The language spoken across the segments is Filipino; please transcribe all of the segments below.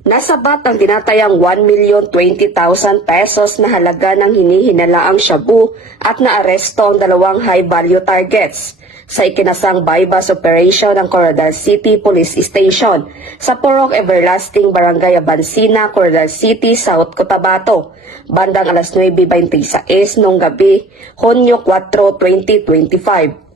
Nasabat ang tinatayang 1,020,000 pesos na halaga ng hinihinalaang shabu at naaresto ang dalawang high-value targets sa ikinasang bypass operation ng Coronadal City Police Station sa Purok Everlasting Barangay Abansina, Coronadal City, South Cotabato, bandang alas 9:26 noong gabi, Hunyo 4, 2025.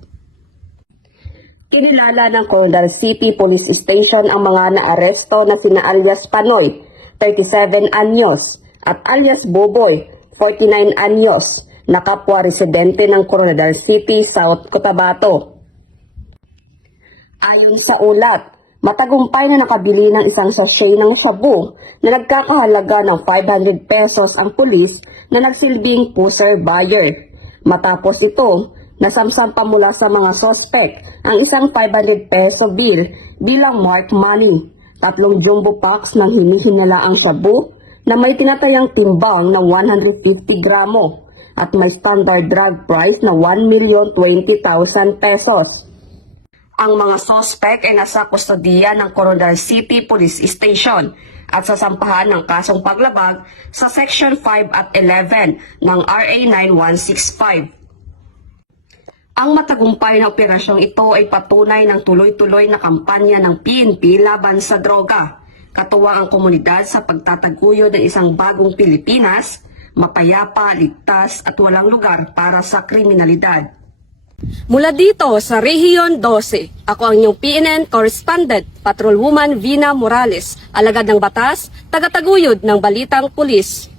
Kinilala ng Coronadal City Police Station ang mga naaresto na sina alias Panoy, 37 anyos, at alias Boboy, 49 anyos, na kapwa residente ng Coronadal City, South Cotabato. Ayon sa ulat, matagumpay na nakabili ng isang sachet ng shabu na nagkakahalaga ng 500 pesos ang pulis na nagsilbing pusher buyer. Matapos ito, nasamsam pa mula sa mga sospek ang isang 500 peso bill bilang marked money, 3 jumbo packs ng hinihinalaang shabu na may tinatayang timbang na 150 gramo at may standard drug price na 1,020,000 pesos. Ang mga sospek ay nasa kustodiya ng Coronadal City Police Station at sasampahan ng kasong paglabag sa Section 5 at 11 ng RA 9165. Ang matagumpay na operasyong ito ay patunay ng tuloy-tuloy na kampanya ng PNP laban sa droga. Katuwang ang komunidad sa pagtataguyod ng isang bagong Pilipinas, mapayapa, ligtas at walang lugar para sa kriminalidad. Mula dito sa Rehiyon 12, ako ang inyong PNN correspondent, Patrolwoman Vina Morales, alagad ng batas, tagataguyod ng Balitang Pulis.